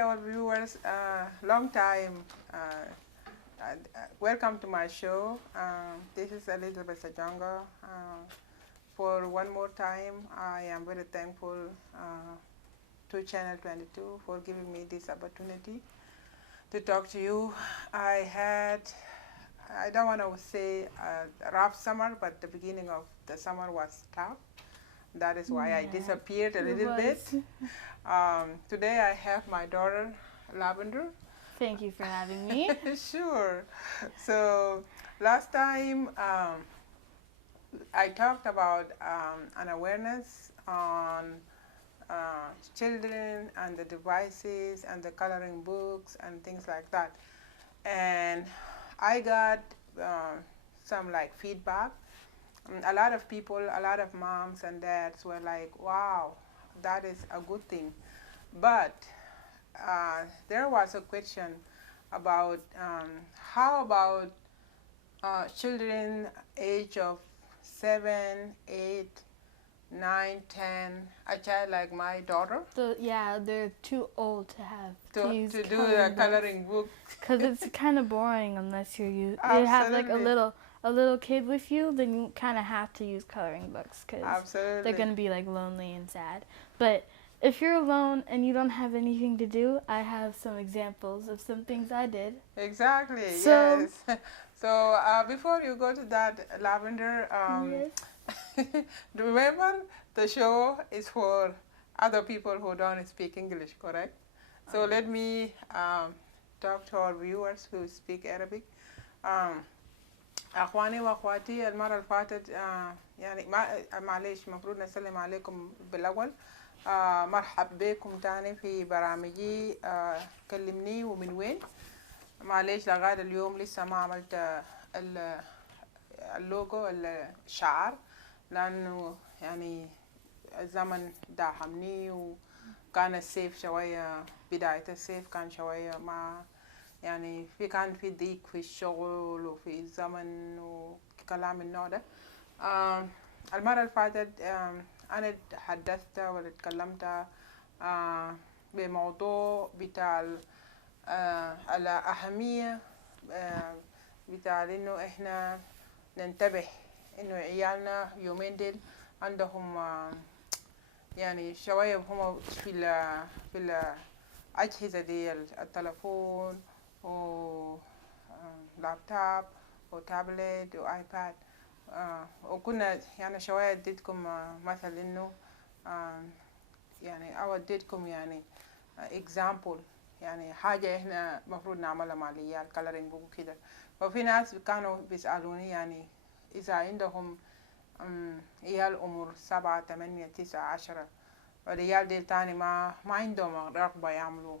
our viewers. Long time. Welcome to my show. This is Elizabeth Sajonga. For one more time, I am very thankful to Channel 22 for giving me this opportunity to talk to you. I don't want to say a rough summer, but the beginning of the summer was tough. That is why I disappeared a little bit. Today I have my daughter, Lavender. Thank you for having me. Sure. So last time I talked about an awareness on children and the devices and the coloring books and things like that. And I got some like feedback. A lot of people, a lot of moms and dads were like, wow, that is a good thing. But there was a question about how about children age of 7, 8, 9, 10, a child like my daughter? They're too old to have to do the coloring book. Because it's kind of boring unless you have like a little kid with you, then you kind of have to use coloring books because they're going to be like lonely and sad. But if you're alone and you don't have anything to do, I have some examples of some things I did. Exactly, yes. So before you go to that, Lavender, remember the show is for other people who don't speak English, correct? So let me talk to our viewers who speak Arabic. أخواني وأخواتي المرة اللي فاتت يعني معليش المفروض نسلم عليكم بالأول. مرحب بكم تاني في برامجي كلمني ومن وين. معليش لغاية اليوم لسه ما عملت اللوجو الشعار لأنه يعني الزمن داهمني وكان الصيف شوية بداية الصيف كان شوية ما يعني كان في ضيق في الشغل وفي الزمن وكلام النوع ده. المرة اللي فاتت أنا تحدثت ولا تكلمت بموضوع بتاع الأهمية بتاع إنه إحنا ننتبه إنه عيالنا يومين ديل عندهم يعني شوية هم في الأجهزة دي التلفون ولابتوب وتابلت وآيباد. وكنا يعني شوية اديتكم مثل إنه يعني أو اديتكم يعني example يعني حاجة إحنا مفروض نعملها مع العيال coloring book وكده. وفي ناس كانوا بيسألوني يعني إذا عندهم عيال عمر 7 8 9 10 والعيال دي تاني ما عندهم رغبة يعملوا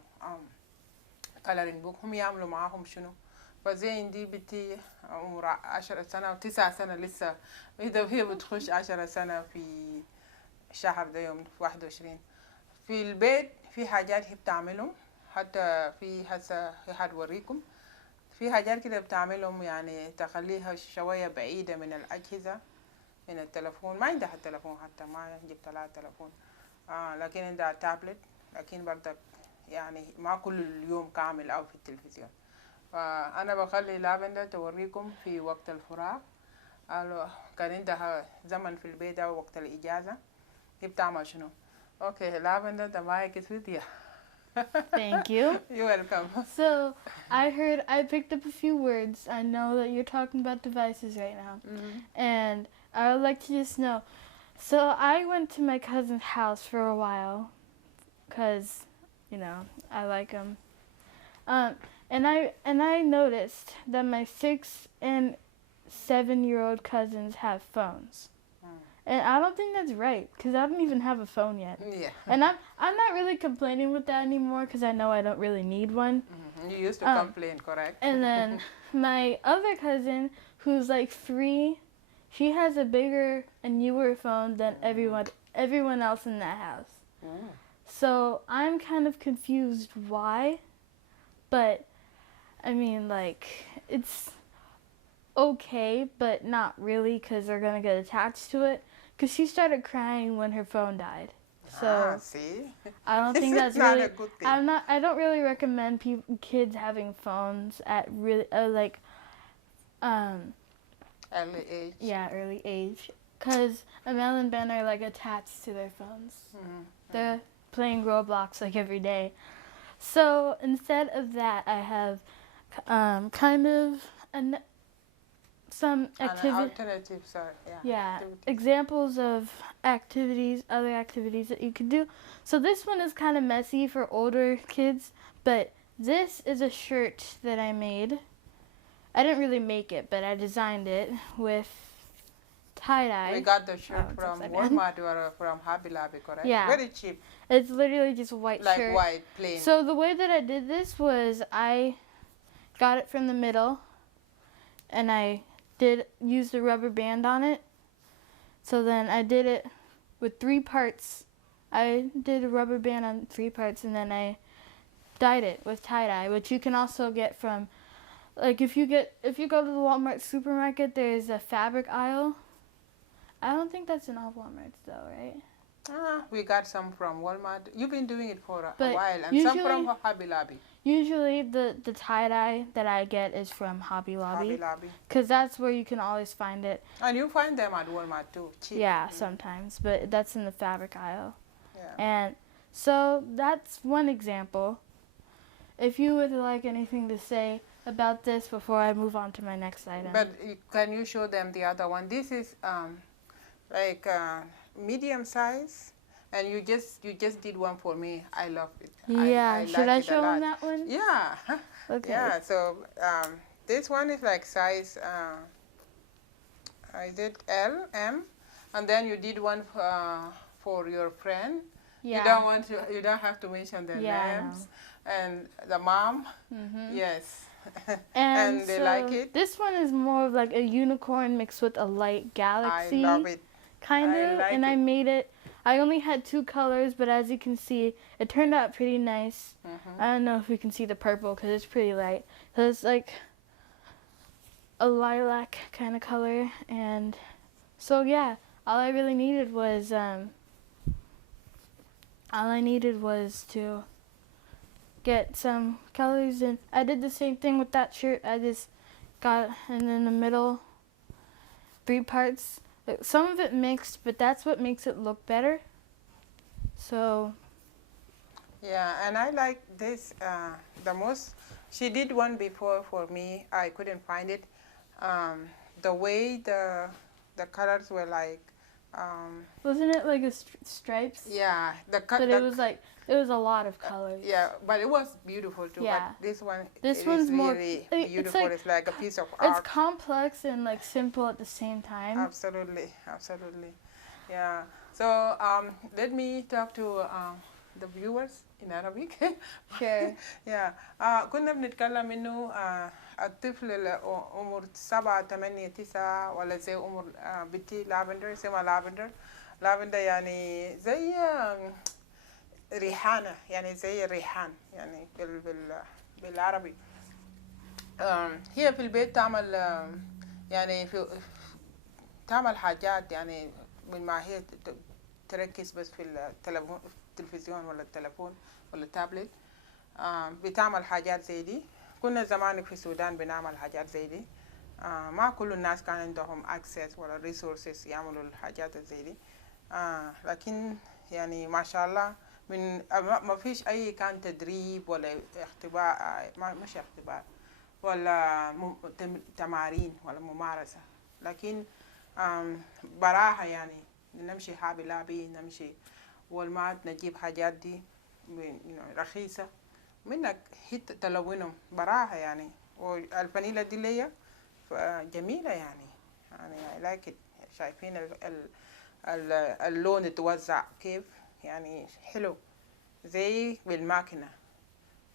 coloring book هم يعملوا معاهم شنو؟ فزي عندي بنتي عمر 10 سنة و9 سنة لسه هي بتخش 10 سنة في شهر ده يوم 21. في البيت في حاجات هي بتعملهم حتى في هسه هتوريكم في حاجات كده بتعملهم يعني تخليها شوية بعيدة من الأجهزة من التلفون. ما عندها التلفون حتى ما جبت لها تلفون لكن عندها تابلت لكن برضك يعني ما كل اليوم كامل أو في التلفزيون. فأنا بخلي لافندر توريكم في وقت الفراغ كان عندها زمن في البيت أو وقت الإجازة هي بتعمل شنو. Okay, Lavender, the mic is with you. Thank you. You're welcome. So I picked up a few words. I know that you're talking about devices right now. And I would like to just know. So I went to my cousin's house for a while because, you know, I like him. And I noticed that my 6 and 7-year-old cousins have phones. And I don't think that's right because I don't even have a phone yet. Yeah. And I'm not really complaining with that anymore because I know I don't really need one. You used to complain, correct? And then my other cousin, who's like 3, she has a bigger and newer phone than everyone else in that house. So I'm kind of confused why, but I mean, like, it's okay, but not really because they're going to get attached to it. Because she started crying when her phone died. So see, I don't think It's that's not really. a good thing. I don't really recommend kids having phones at really Early age. yeah, early age, because Amel and Ben are like attached to their phones. Mhm. They're playing Roblox like every day. So instead of that, I have kind of some And activity. alternatives are Yeah, activities. examples of other activities that you could do. So this one is kind of messy for older kids, but this is a shirt that I made. I didn't really make it, but I designed it with tie-dye. We got the shirt it's from upside down. Walmart or from Hobby Lobby, correct? Yeah. Very cheap, It's literally just a white like shirt. white, plain. So the way that I did this was I got it from the middle, and I use the rubber band on it. So then I did it with 3 parts. I did a rubber band on 3 parts, and then I dyed it with tie-dye, which you can also get from, like, if you go to the Walmart supermarket, there's a fabric aisle. I don't think that's in all Walmarts though, right? We got some from Walmart. You've been doing it for a But while, and some usually- from Hobby Lobby. Usually the tie-dye that I get is from Hobby Hobby Lobby, Lobby. because that's where you can always find it. And you find them at Walmart too, cheap. Yeah, sometimes, but that's in the fabric aisle. Yeah. And so that's one example. If you would like anything to say about this before I move on to my next item. But can you show them the other one? This is like medium size, and you just did one for me. I love it. Yeah, I should like I it a show them lot. that one? Yeah. Okay. Yeah. So this one is like size. Is it L, M, and then you did one for your friend. Yeah. You don't have to mention their Yeah, I names. And the mom. Mhm. Yes. And they so like it. this one is more of like a unicorn mixed with a light I galaxy. love it. Kind I of, like and I it. made it. I only had 2 colors, but as you can see, it turned out pretty nice. Mhm. I don't know if you can see the purple because it's pretty light. So it's like a lilac kind of color, and so yeah, all I needed was to get some colors, and I did the same thing with that shirt. I just got in the middle 3 parts. Some of it mixed, but that's what makes it look better. So Yeah, and I like this the most. She did one before for me. I couldn't find it. The way the colors were like. wasn't it like a stripes? Yeah, But it was a lot of colors. Yeah, but it was beautiful too. Yeah. But this one, This it one's is more- really it's beautiful. like- It's like a piece of It's art. complex and like simple at the same time. Absolutely, absolutely. Yeah. So let me talk to the viewers in Arabic. Sure. Yeah. كنا بنتكلم إنه الطفل عمر 7 8 9 ولا زي عمر بنتي لافندر اسمها لافندر. لافندر يعني زي ريحانة، يعني زي الريحان يعني بالعربي. هي في البيت تعمل يعني تعمل حاجات يعني من ما هي تركز بس في التلفزيون ولا التلفون ولا التابلت. بتعمل حاجات زي دي. كنا زمان في السودان بنعمل حاجات زي دي. ما كل الناس كان عندهم access ولا resources يعملوا الحاجات زي دي. لكن يعني ما شاء الله من ما فيش أي كان تدريب ولا اختبار، مش اختبار ولا تمارين ولا ممارسة، لكن براحة يعني نمشي هابي لابي، نمشي والمات، نجيب حاجات دي رخيصة منك هيت تلونهم براحة يعني. والفانيلا دي ليا جميلة يعني I like it. شايفين اللون اتوزع كيف يعني حلو زي بالماكينة.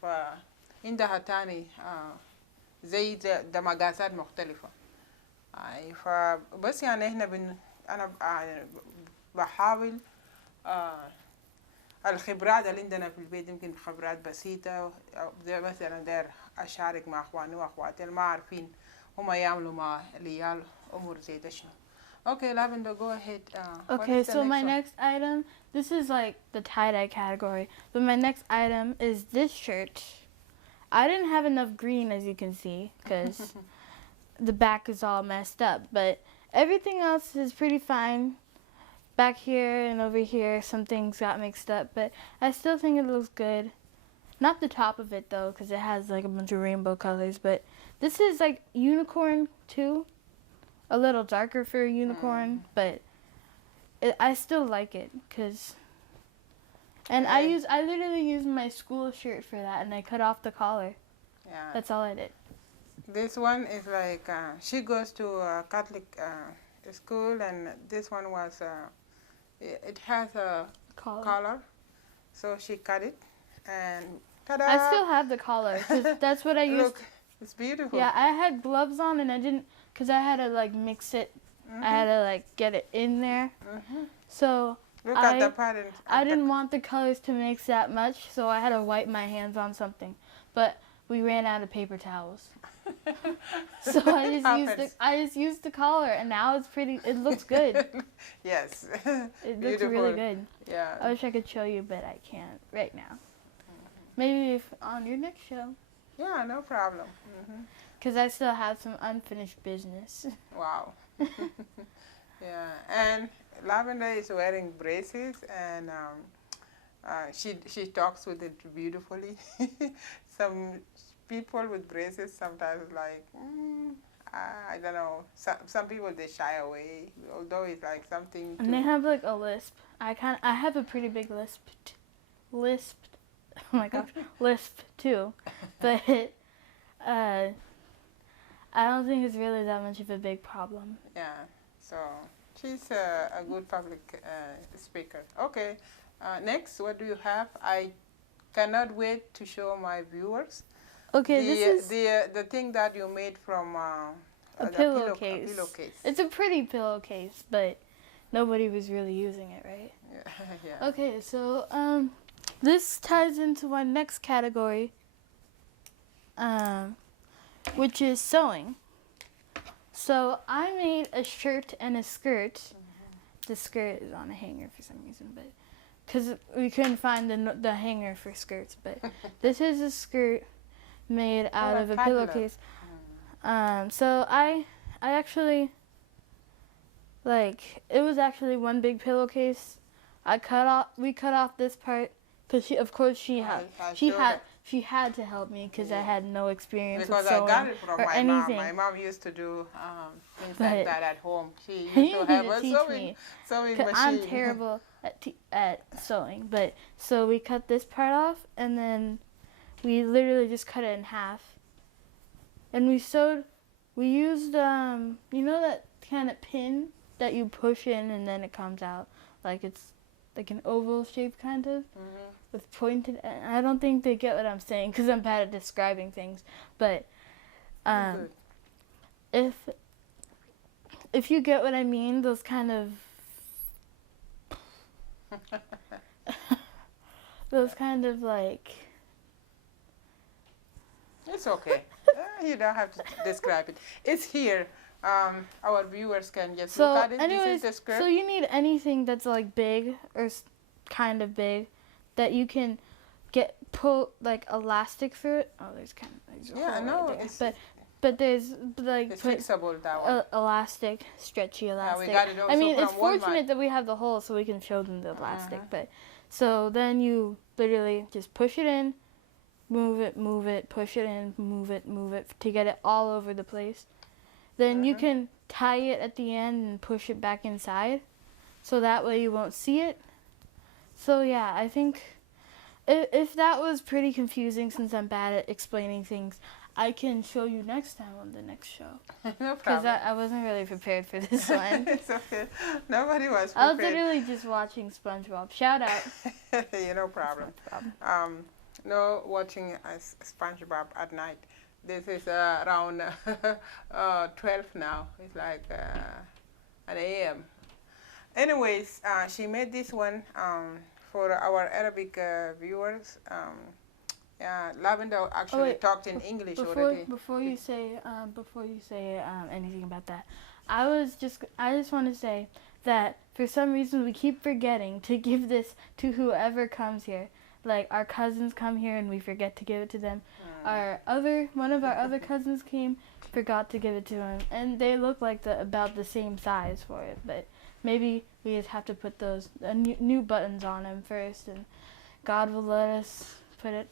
فعندها تاني زي ده مقاسات مختلفة. فبس يعني احنا أنا بحاول الخبرات اللي عندنا في البيت يمكن خبرات بسيطة، زي مثلا داير أشارك مع أخواني وأخواتي اللي ما عارفين هما يعملوا مع العيال أمور زي ده شنو. Okay, Lavender, go ahead. What Okay, is the so my one? next item, this is like the tie-dye category, but my next item is this shirt. I didn't have enough green, as you can see, because the back is all messed up, but everything else is pretty fine. Back here and over here, some things got mixed up, but I still think it looks good. Not the top of it, though, because it has like a bunch of rainbow colors, but this is like unicorn, too. A little darker for a unicorn, but I still like it, because... And I literally used my school shirt for that, and I cut off the collar. Yeah. That's all I did. This one is like, she goes to a Catholic school, and this one was, it has a collar, so she cut it, and ta-da! I still have the collar, 'cause that's what I used. Look, it's beautiful. Yeah, I had gloves on, and I didn't, because I had to, like, mix it. I had to, like, get it in there. So Look at the pattern. I didn't want the colors to mix that much, so I had to wipe my hands on something. But we ran out of paper towels. So I just used the collar, and now it's pretty. It looks good. Yes. It looks really good. Yeah. I wish I could show you, but I can't right now. Maybe if on your next show. Yeah, no problem. Because I still have some unfinished business. Wow. Yeah, and Lavender is wearing braces, and she talks with it beautifully. Some people with braces sometimes like, I don't know. Some people they shy away, although it's like something. And they have like a lisp. I have a pretty big lisp. Oh my gosh, lisp too. But I don't think it's really that much of a big problem. Yeah. So she's a good public speaker. Okay. Next, what do you have? I cannot wait to show my viewers. Okay, this is the thing that you made from a pillowcase. It's a pretty pillowcase, but nobody was really using it, right? Yeah. Okay, so this ties into my next category, which is sewing. So I made a shirt and a skirt. The skirt is on a hanger for some reason, but because we couldn't find the hanger for skirts. But this is a skirt made out of a pillowcase. So I actually, like, it was actually one big pillowcase. We cut off this part because she had to help me because I had no experience with sewing I got it from or my anything. mom. My mom used to do things like that at home. She used You to have need to a teach sewing me. machine. I'm terrible at sewing, but so we cut this part off, and then we literally just cut it in half. And we sewed. We used you know that kind of pin that you push in and then it comes out, like it's like an oval shape kind of. With pointed. I don't think they get what I'm saying because I'm bad at describing things. But if you get what I mean, those kind of like. It's okay. You don't have to describe it. It's here. Our viewers can just look at it. Anyways, this is the skirt. so you need anything that's like big or kind of big that you can pull like elastic through it. Oh, there's yeah, no, it's but there's like it's fixable, that one. Elastic, stretchy elastic. Yeah, we got it also I mean, from it's fortunate Walmart. that we have the hole so we can show them the elastic. But so then you literally just push it in, move it, push it in, move it to get it all over the place. Then you can tie it at the end and push it back inside, so that way you won't see it. So yeah, I think if that was pretty confusing, since I'm bad at explaining things, I can show you next time on the next show. No problem. Because I wasn't really prepared for this one. It's okay. Nobody was prepared. I was literally just watching SpongeBob. Shout out. Yeah, no problem. No watching SpongeBob at night. This is around 12 now. It's like an a.m. Anyways, she made this one for our Arabic viewers. Lavender actually talked in English already. Before you say anything about that, I just want to say that for some reason we keep forgetting to give this to whoever comes here. Like our cousins come here and we forget to give it to them. One of our other cousins came, forgot to give it to him, and they look like about the same size for it. But maybe we just have to put those new buttons on them first, and God will let us put it.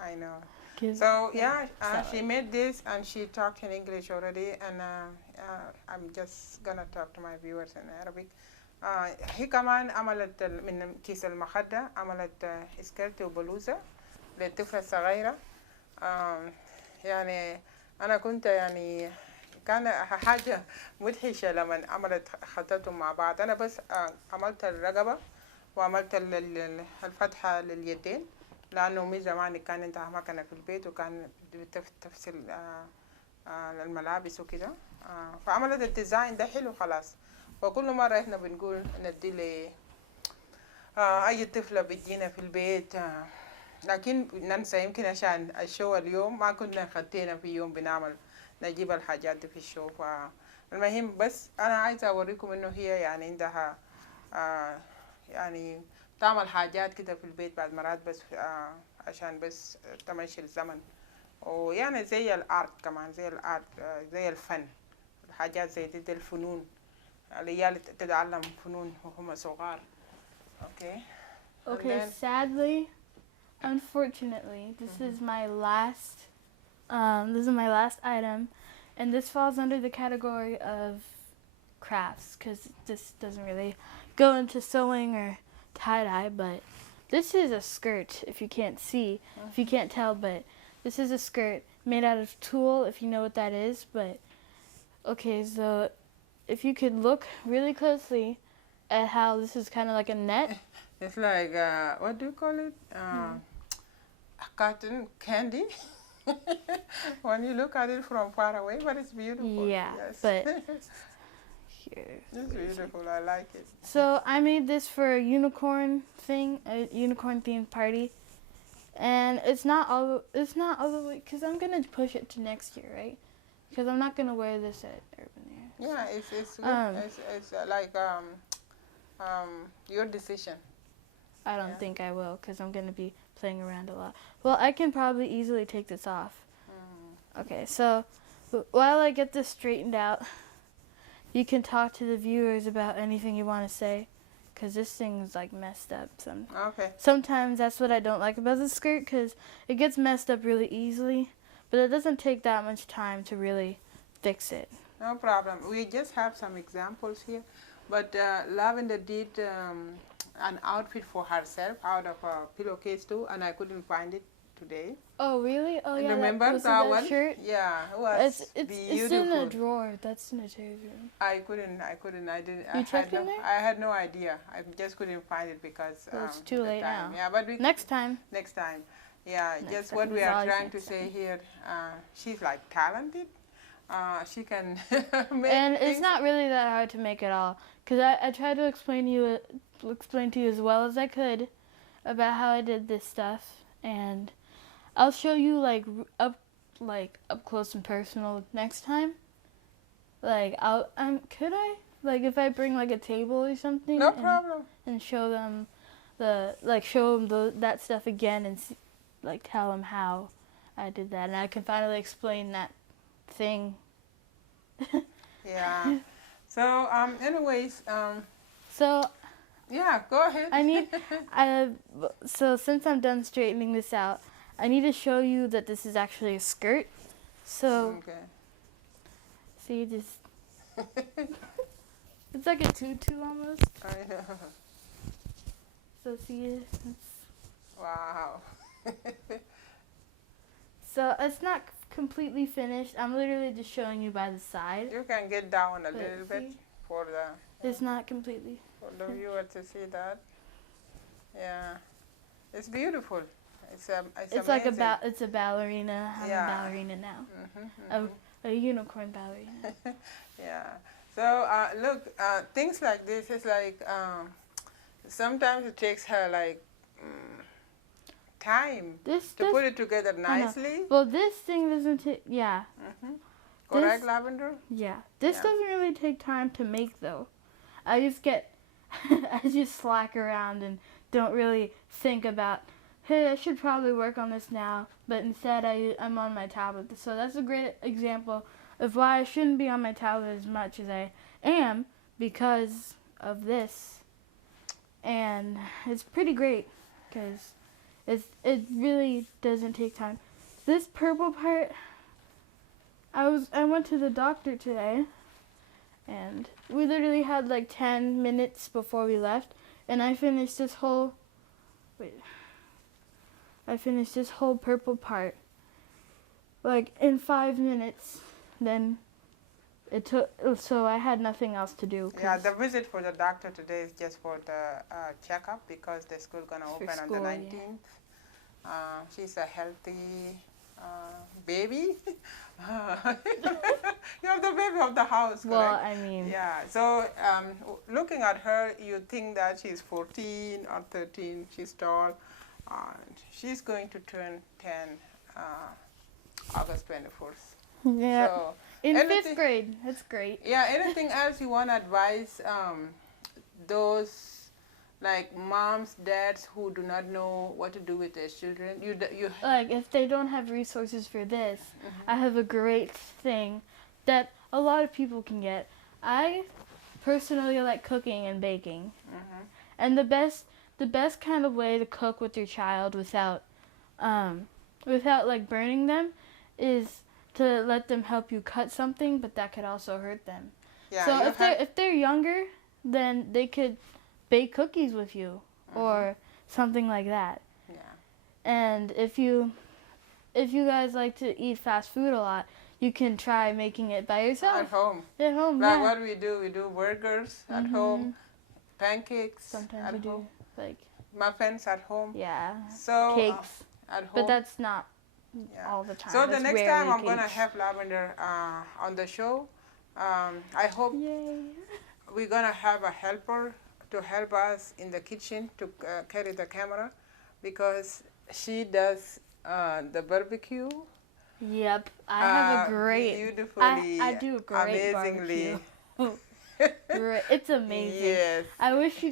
I know. So yeah, she made this and she talked in English already, and I'm just gonna talk to my viewers in Arabic. هي كمان عملت من كيس المخدة، عملت سكرت وبلوزة للطفلة الصغيرة. يعني أنا كنت يعني كان حاجة مدهشة لما عملت خطتهم مع بعض. أنا بس عملت الرقبة وعملت الفتحة لليدين، لأنه من زمان كان عندها مكنة في البيت وكان بتفصل الملابس وكده. فعملت الديزاين ده حلو خلاص. وكل مرة احنا بنقول ندي ل أي طفلة بتجينا في البيت، لكن ننسى يمكن عشان الشو اليوم ما كنا خدينا في يوم بنعمل نجيب الحاجات دي في الشو. فالمهم بس أنا عايزة أوريكم إنه هي يعني عندها يعني تعمل حاجات كده في البيت بعد مرات بس عشان بس تمشي الزمن. ويعني زي الارت كمان، زي الارت زي الفن، حاجات زي دي الفنون. العيال تتعلم فنون وهم صغار. Okay. Okay, sadly, unfortunately, this is my last item, and this falls under the category of crafts because this doesn't really go into sewing or tie-dye, but this is a skirt if you can't see, if you can't tell, but this is a skirt made out of tulle, if you know what that is. But okay, so if you could look really closely at how this is kind of like a net. It's like what do you call it? Cotton candy. When you look at it from far away, but it's beautiful. Yeah, yes. but here. It's beautiful. I like it. So I made this for a unicorn themed party, and it's not all the way because I'm gonna push it to next year, right? Because I'm not gonna wear this at Urban Air. Yeah, it's good. It's like your decision. I don't think I will because I'm gonna be playing around a lot. Well, I can probably easily take this off. Okay, so while I get this straightened out, you can talk to the viewers about anything you want to say, because this thing's like messed up. Okay. Sometimes that's what I don't like about the skirt, because it gets messed up really easily, but it doesn't take that much time to really fix it. No problem. We just have some examples here, but Lavender did an outfit for herself out of a pillowcase too, and I couldn't find it today. Oh really? Oh yeah. Remember that one? Shirt? Yeah, it was beautiful. It's in a drawer. That's in a room. I didn't. You checked in there? I had no idea. I just couldn't find it because it's too late now. Yeah, but next time. Next time. Yeah, next just time. what we are trying to say here. She's like talented. She can make and things. It's not really that hard to make at all, because I tried to explain to you as well as I could about how I did this stuff, and I'll show you up close and personal next time. Like could I if I bring like a table or something? No problem. And show them that stuff again and see, tell them how I did that, and I can finally explain that thing. Yeah. So anyways So yeah, go ahead. So since I'm done straightening this out, I need to show you that this is actually a skirt. So okay. See this. It's like a tutu almost. I know. So see it. Wow. So it's not completely finished. I'm literally just showing you by the side. You can get down a little bit for the. It's not completely. For the viewer to see that. Yeah, it's beautiful. It's like it's a ballerina. I'm a ballerina now. Mm-hmm. A unicorn ballerina. Yeah. So look, things like this is like sometimes it takes her like time to put it together nicely. Well, this thing doesn't take. Yeah. Correct, Lavender? Yeah. This Yeah. doesn't really take time to make, though. I just get, I just slack around and don't really think about, hey, I should probably work on this now. But instead, I'm on my tablet. So that's a great example of why I shouldn't be on my tablet as much as I am, because of this. And it's pretty great because it really doesn't take time. This purple part, I went to the doctor today, and we literally had like 10 minutes before we left, and I finished this whole purple part like in 5 minutes. Then so I had nothing else to do. Yeah, the visit for the doctor today is just for the checkup because the school gonna open on the 19th. Yeah. She's a healthy baby. You're the baby of the house, correct? Well, I mean. Yeah, so looking at her, you think that she's 14 or 13, she's tall. She's going to turn 10 August 24th. Yeah. So in 5th grade. That's great. Yeah, anything else you want to advise those like moms, dads who do not know what to do with their children? You like if they don't have resources for this, I have a great thing that a lot of people can get. I personally like cooking and baking, and the best kind of way to cook with your child without like burning them is to let them help you cut something, but that could also hurt them. Yeah, so if they're younger, then they could bake cookies with you or something like that. Yeah. And if you guys like to eat fast food a lot, you can try making it by yourself. At home. At home, like yeah. what we do burgers at home, pancakes Sometimes at we home, do like muffins at home. yeah, So cakes. At home. But that's not Yeah. all the time. So the That's next rarely time I'm going to cakes. have Lavender on the show. I hope Yay. we're going to have a helper to help us in the kitchen to carry the camera because she does the barbecue. Yep, I have a great. Beautifully, I do a great amazingly. barbecue. It's amazing. Yes. I wish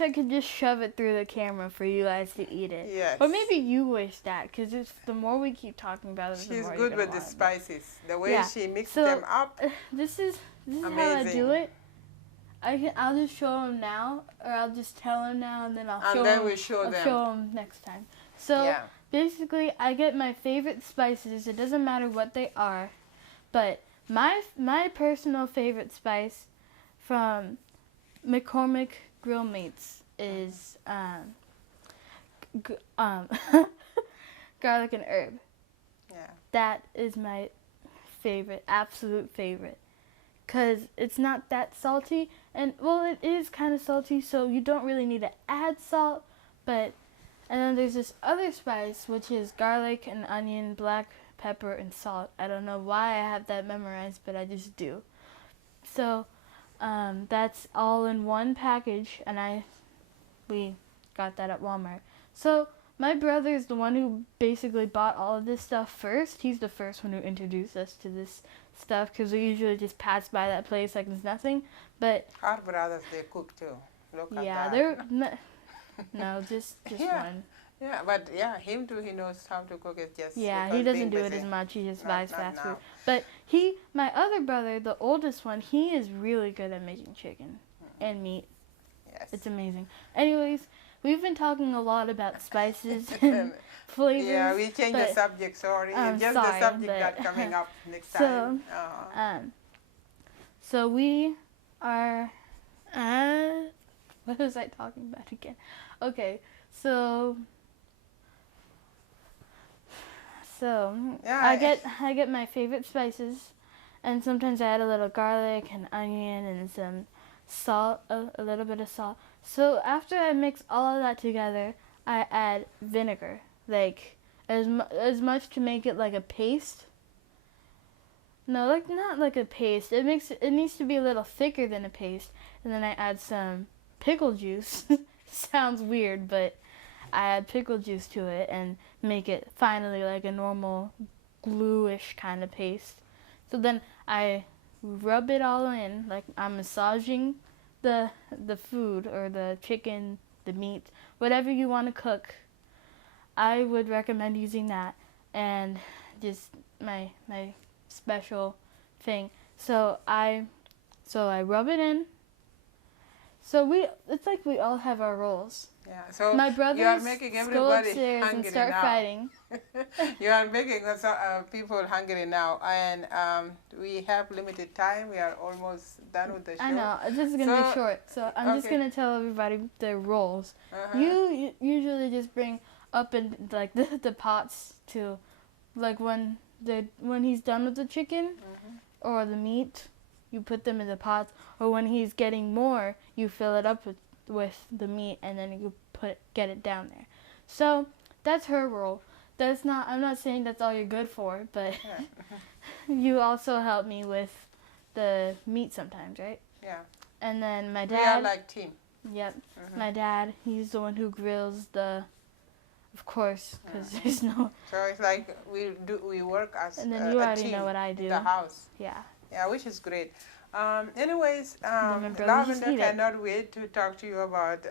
I could just shove it through the camera for you guys to eat it. Yes. Or maybe you wish that, because it's the more we keep talking about it, the She's more good you're with gonna the want it. spices. The way Yeah. she mixes So, them up. This is how I Amazing. do it. I'll just show him now, or I'll just tell him now, and then I'll And show then him. we show I'll them. show him next time. So Yeah. basically, I get my favorite spices. It doesn't matter what they are, but my personal favorite spice from McCormick Grill Mates is garlic and herb. Yeah. That is my favorite, absolute favorite. Because it's not that salty. And, well, it is kind of salty, so you don't really need to add salt. But, and then there's this other spice, which is garlic and onion, black pepper, and salt. I don't know why I have that memorized, but I just do. So, that's all in one package, and we got that at Walmart. So, my brother is the one who basically bought all of this stuff first. He's the first one who introduced us to this stuff because we usually just pass by that place like there's nothing. But Our brothers, they cook too. Look at yeah, that. they're no, just Yeah. one. Yeah, but yeah, him too, he knows how to cook. It's just Yeah, because he doesn't being do it busy. as much. He just Not- buys not fast now. food. But my other brother, the oldest one, he is really good at making chicken and meat. Yes. It's amazing. Anyways, we've been talking a lot about spices and flavors. Yeah, we changed the but, subject, sorry. I'm It's just sorry, the subject but- that coming up next So, time. So we are, what was I talking about again? Okay, so Yeah, I get my favorite spices, and sometimes I add a little garlic and onion and some salt, a little bit of salt. So after I mix all of that together, I add vinegar, like as much to make it like a paste. No, like not like a paste. It needs to be a little thicker than a paste, and then I add some pickle juice. Sounds weird, but I add pickle juice to it and make it finally like a normal glue-ish kind of paste. So then I rub it all in, like I'm massaging the food or the chicken, the meat, whatever you want to cook. I would recommend using that and just my special thing. So I rub it in. So it's like we all have our roles. Yeah. So My you are brothers making go everybody upstairs and hungry start now. fighting. You are making people hungry now, and we have limited time. We are almost done with the show. I know, this is gonna be short, so I'm just gonna tell everybody their roles. You usually just bring up in like the pots to, like when he's done with the chicken or the meat, you put them in the pots, or when he's getting more, you fill it up with the meat and then you get it down there. So that's her role. I'm not saying that's all you're good for, but you also help me with the meat sometimes, right? Yeah. And then my We are dad. like team. Yep. My dad, he's the one who grills of course, because there's no. So it's like we work as And then you a already team know what I do. in the house. Yeah. Yeah, which is great. Anyways, my brother just Lavender eat it. cannot wait to talk to you about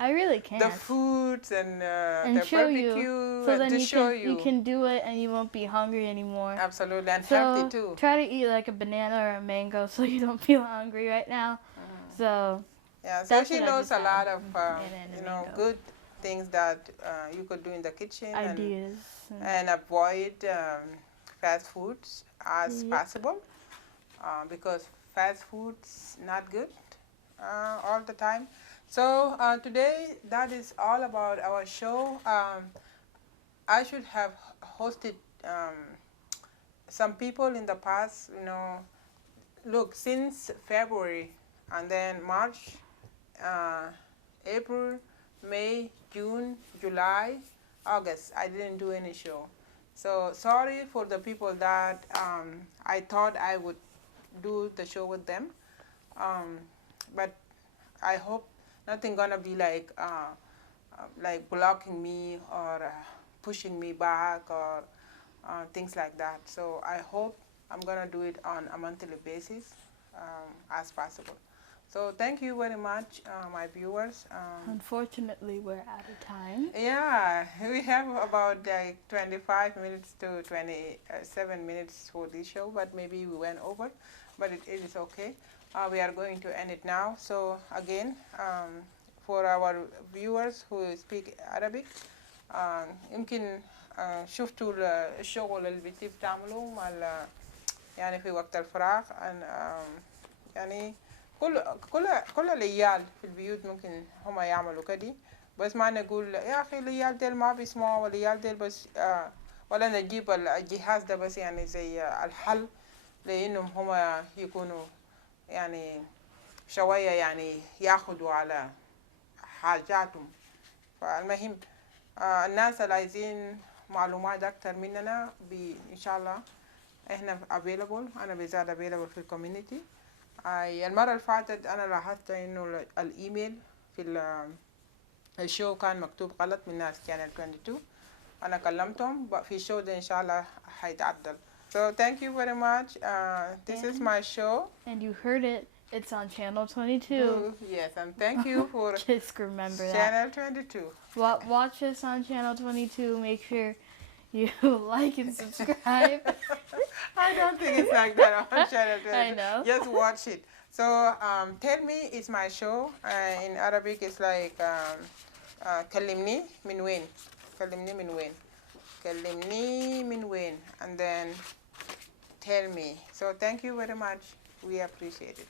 I really can't. the foods and the show barbecue you, so then to show you can do it and you won't be hungry anymore. Absolutely, and So healthy too. try to eat like a banana or a mango so you don't feel hungry right now. So yeah, so that's she what I knows just a lot had, of mango. good things that you could do in the kitchen Ideas. and avoid fast foods as possible because fast food's not good all the time. So today that is all about our show. I should have hosted some people in the past, look, since February and then March, April, May, June, July, August, I didn't do any show. So sorry for the people that I thought I would do the show with them, but I hope nothing gonna be like blocking me or pushing me back or things like that. So I hope I'm gonna do it on a monthly basis as possible. So thank you very much, my viewers. Unfortunately, we're out of time. Yeah, we have about like 25 minutes to 27 minutes for this show, but maybe we went over, but it is okay. We are going to end it now. So again, for our viewers who speak Arabic, يمكن شفتوا الشغل اللي بتعملوه مع يعني في وقت الفراغ يعني كل العيال في البيوت ممكن هم يعملوا كده بس ما نقول يا أخي العيال ديل ما بيسمعوا والعيال ديل بس ولا نجيب الجهاز ده بس يعني زي الحل لأنهم هم يكونوا يعني شوية يعني ياخدوا على حاجاتهم. فالمهم الناس اللي عايزين معلومات أكتر مننا إن شاء الله إحنا available. أنا بزاد available في الكوميونيتي. المرة اللي فاتت أنا لاحظت إنه الإيميل في الشو كان مكتوب غلط من ناس channel 22. أنا كلمتهم في الشو ده إن شاء الله هيتعدل. So thank you very much. This is my show. And you heard it. It's on channel 22. Yes, and thank you for just remember channel 22. Watch us on channel 22. Make sure you like and subscribe. I don't think it's like that on channel 22. I know. Just watch it. So tell me it's my show. In Arabic it's like كلمني من وين. كلمني من وين. كلمني من وين. And then tell me. So thank you very much. We appreciate it.